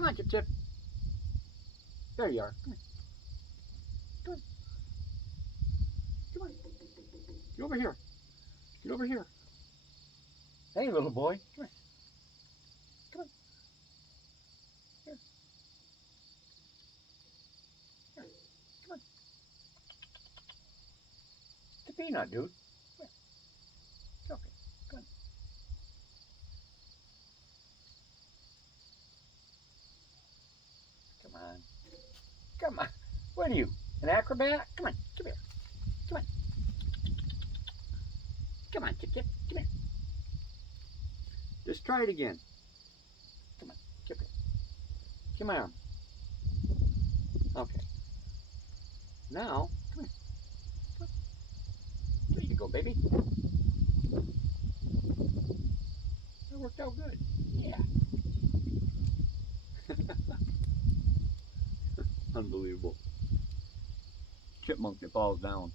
Come on, Chip Chip. There you are. Come on. Come on. Come on. Get over here. Get over here. Hey, little boy. Come on. Come on. Here. Here. Come on. It's a peanut, dude. Come on. It's okay. Come on. Come on. Come on. What are you? An acrobat? Come on. Come here. Come on. Come on, Chip Chip. Come here. Just try it again. Come on. Chip here. Come on. Okay. Now, come here. Come on. There you go, baby. That worked out good. Yeah. Unbelievable. Chipmunk that falls down.